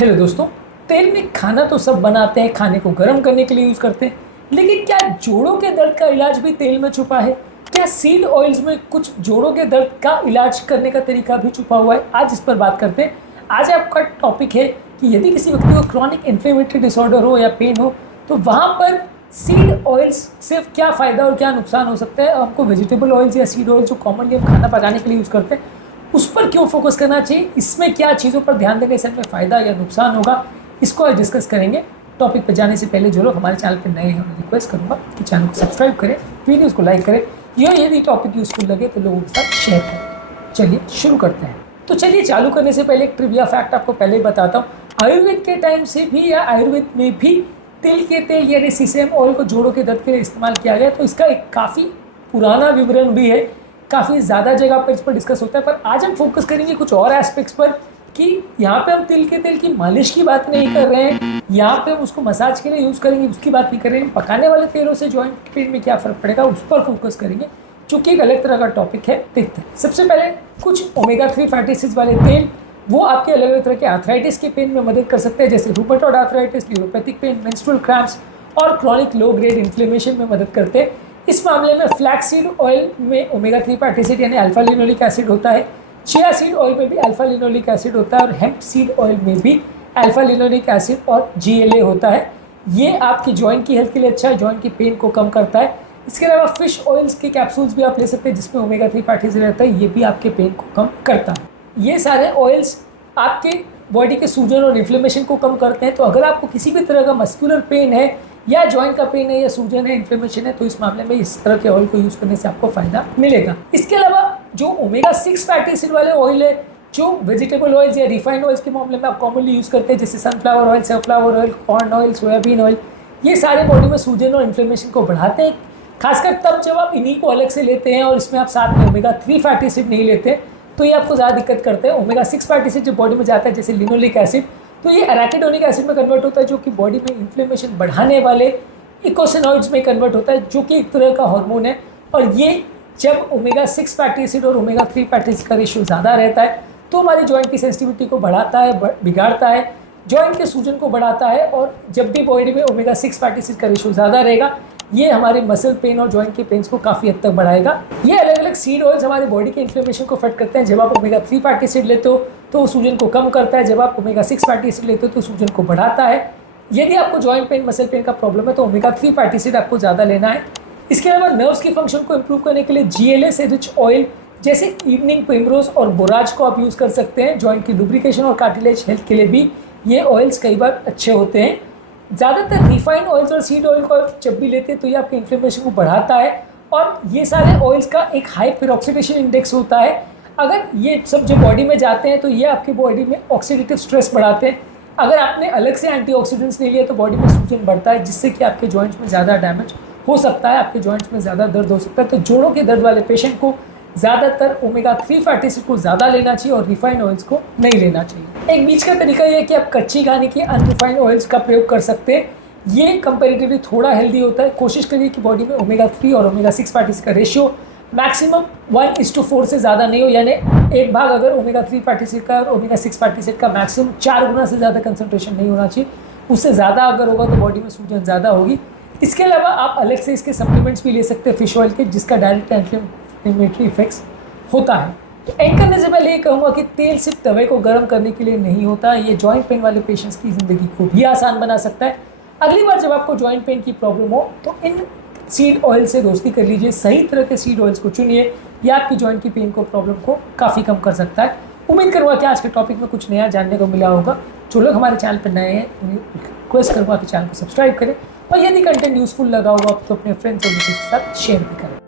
Hello दोस्तों, तेल में खाना तो सब बनाते हैं, खाने को गर्म करने के लिए यूज़ करते हैं, लेकिन क्या जोड़ों के दर्द का इलाज भी तेल में छुपा है? क्या सीड ऑयल्स में कुछ जोड़ों के दर्द का इलाज करने का तरीका भी छुपा हुआ है? आज इस पर बात करते हैं। आज आपका टॉपिक है कि यदि किसी व्यक्ति को क्रॉनिक इन्फ्लेमेटरी डिसऑर्डर हो या पेन हो, तो वहाँ पर सीड ऑयल्स से क्या फ़ायदा और क्या नुकसान हो सकता है। आपको वेजिटेबल ऑयल्स या सीड ऑयल जो कॉमनली हम खाना पकाने के लिए यूज़ करते हैं, उस पर क्यों फोकस करना चाहिए, इसमें क्या चीज़ों पर ध्यान देने से हमें फ़ायदा या नुकसान होगा, इसको आज डिस्कस करेंगे। टॉपिक पर जाने से पहले जो लोग हमारे चैनल पर नए हैं, उन्हें रिक्वेस्ट करूँगा कि चैनल को सब्सक्राइब करें, वीडियोज़ को लाइक करें, या यदि टॉपिक यूज़फुल लगे तो लोगों के साथ शेयर करें। चलिए शुरू करते हैं। तो चलिए चालू करने से पहले एक ट्रिविया फैक्ट आपको पहले ही बताता हूँ। आयुर्वेद के टाइम से भी या आयुर्वेद में भी तिल के तेल यानी सीसेम ऑयल को जोड़ों के दर्द के लिए इस्तेमाल किया गया। तो इसका एक काफ़ी पुराना विवरण भी है, काफ़ी ज़्यादा जगह पर इस पर डिस्कस होता है, पर आज हम फोकस करेंगे कुछ और एस्पेक्ट्स पर कि यहाँ पे हम तिल के तेल की मालिश की बात नहीं कर रहे हैं, यहाँ पे हम उसको मसाज के लिए यूज़ करेंगे उसकी बात नहीं कर रहे हैं। पकाने वाले तेलों से जॉइंट पेन में क्या फ़र्क पड़ेगा उस पर फोकस करेंगे, चूँकि एक अलग तरह का टॉपिक है। देखते हैं। सबसे पहले कुछ ओमेगा 3 फैटी एसिड्स वाले तेल, वो आपके अलग अलग तरह के आर्थराइटिस के पेन में मदद कर सकते हैं, जैसे rheumatoid arthritis, neuropathic pain, menstrual cramps और क्रॉनिक लो ग्रेड इन्फ्लेमेशन में मदद करते हैं। इस मामले में फ्लैक्सीड ऑयल में ओमेगा 3 फैटी एसिड यानी अल्फा लिनोलिक एसिड होता है, चिया सीड ऑयल में भी अल्फा लिनोलिक एसिड होता है और हेम्प सीड ऑयल में भी अल्फा लिनोलिक एसिड और GLA होता है। ये आपकी जॉइंट की हेल्थ के लिए अच्छा है, जॉइंट की पेन को कम करता है। इसके अलावा फिश ऑयल्स के कैप्सूल्स भी आप ले सकते हैं जिसमें ओमेगा 3 फैटी एसिड रहता है, ये भी आपके पेन को कम करता है। ये सारे ऑयल्स आपके बॉडी के सूजन और इन्फ्लेमेशन को कम करते हैं। तो अगर आपको किसी भी तरह का मस्कुलर पेन है या जॉइंट का पेन है या सूजन है, इन्फ्लेमेशन है, तो इस मामले में इस तरह के ऑयल को यूज़ करने से आपको फ़ायदा मिलेगा। इसके अलावा जो ओमेगा 6 फैटी एसिड वाले ऑयल है, जो वेजिटेबल ऑयल्स या रिफाइंड ऑयल्स के मामले में आप कॉमनली यूज़ करते हैं, जैसे sunflower oil, sunflower oil, corn oil, soybean oil, ये सारे बॉडी में सूजन और इन्फ्लेमेशन को बढ़ाते हैं। खासकर तब जब आप इन्हीं को अलग से लेते हैं और इसमें आप साथ में ओमेगा 3 फैटी एसिड नहीं लेते, तो ये आपको ज़्यादा दिक्कत करते हैं। ओमेगा 6 फैटी एसिड जो बॉडी में जाता है, जैसे लिनोलिक एसिड, तो ये एराकिडोनिक एसिड में कन्वर्ट होता है, जो कि बॉडी में इन्फ्लेमेशन बढ़ाने वाले इकोसिनॉइड्स में कन्वर्ट होता है, जो कि एक तरह का हार्मोन है। और ये जब ओमेगा 6 फैटी एसिड और ओमेगा 3 फैटी एसिड का रेशियो ज़्यादा रहता है, तो हमारी जॉइंट की सेंसिटिविटी को बढ़ाता है, बिगाड़ता है, जॉइंट के सूजन को बढ़ाता है। और जब भी बॉडी में ओमेगा 6 फैटी एसिड का रेशियो ज़्यादा रहेगा, ये हमारे मसल पेन और जॉइंट के पेन्स को काफ़ी हद तक बढ़ाएगा। ये अलग अलग सीड ऑयल्स हमारे बॉडी के इन्फ्लेमेशन को अफेक्ट करते हैं। जब आप ओमेगा 3 फैटी एसिड लेते हो तो वो सूजन को कम करता है, जब आप ओमेगा 6 फैटी एसिड लेते हो तो सूजन को बढ़ाता है। यदि आपको जॉइंट पेन, मसल पेन का प्रॉब्लम है, तो ओमेगा 3 फैटी एसिड आपको ज़्यादा लेना है। इसके अलावा नर्व्स की फंक्शन को इम्प्रूव करने के लिए GLA से रिच ऑयल जैसे इवनिंग प्रिमरोज और बोराज को आप यूज़ कर सकते हैं। जॉइंट की लुब्रिकेशन और कार्टिलेज हेल्थ के लिए भी ये ऑयल्स कई बार अच्छे होते हैं। ज़्यादातर रिफाइंड ऑयल्स और सीड ऑयल को जब भी लेते हैं तो ये आपके इन्फ्लेमेशन को बढ़ाता है। और ये सारे ऑयल्स का एक हाई पेरोक्सीडेशन इंडेक्स होता है। अगर ये सब जो बॉडी में जाते हैं तो ये आपकी बॉडी में ऑक्सीडेटिव स्ट्रेस बढ़ाते हैं। अगर आपने अलग से एंटीऑक्सीडेंट्स नहीं लिया तो बॉडी में सूजन बढ़ता है, जिससे कि आपके जॉइंट्स में ज़्यादा डैमेज हो सकता है, आपके जॉइंट्स में ज़्यादा दर्द हो सकता है। तो जोड़ों के दर्द वाले पेशेंट को ज़्यादातर ओमेगा 3 फैटी एसिड को ज़्यादा लेना चाहिए और रिफाइंड ऑयल्स को नहीं लेना चाहिए। एक बीच का तरीका ये है कि आप कच्ची घानी के अनरिफाइंड ऑयल्स का प्रयोग कर सकते हैं। ये कंपैरेटिवली थोड़ा हेल्दी होता है। कोशिश करिए कि बॉडी में ओमेगा 3 और ओमेगा 6 फैटी एसिड का रेशियो मैक्सिमम 1:4 से ज़्यादा नहीं हो, यानी एक भाग अगर ओमेगा 3 फैटी एसिड का और ओमेगा 6 फैटी एसिड का मैक्सिमम 4 गुना से ज़्यादा कंसंट्रेशन नहीं होना चाहिए। उससे ज़्यादा अगर होगा तो बॉडी में सूजन ज़्यादा होगी। इसके अलावा आप अलग से इसके सप्लीमेंट्स भी ले सकते हैं फिश ऑयल के, जिसका डायरेक्ट एंटी इन्फ्लेमेटरी इफेक्ट्स होता है। तो एंड करने से पहले ये कहूँगा कि तेल सिर्फ तवे को गर्म करने के लिए नहीं होता, ये जॉइंट पेन वाले पेशेंट्स की ज़िंदगी को भी आसान बना सकता है। अगली बार जब आपको जॉइंट पेन की प्रॉब्लम हो तो इन सीड ऑयल से दोस्ती कर लीजिए, सही तरह के सीड ऑयल्स को चुनिए, यह आपकी जॉइंट की पेन को प्रॉब्लम को काफ़ी कम कर सकता है। उम्मीद करूँगा कि आज के टॉपिक में कुछ नया जानने को मिला होगा। जो लोग हमारे चैनल पर नए हैं उन्हें रिक्वेस्ट करूँगा कि चैनल को सब्सक्राइब करें, और यदि कंटेंट यूजफुल लगा होगा तो अपने फ्रेंड्स और के साथ शेयर भी करें।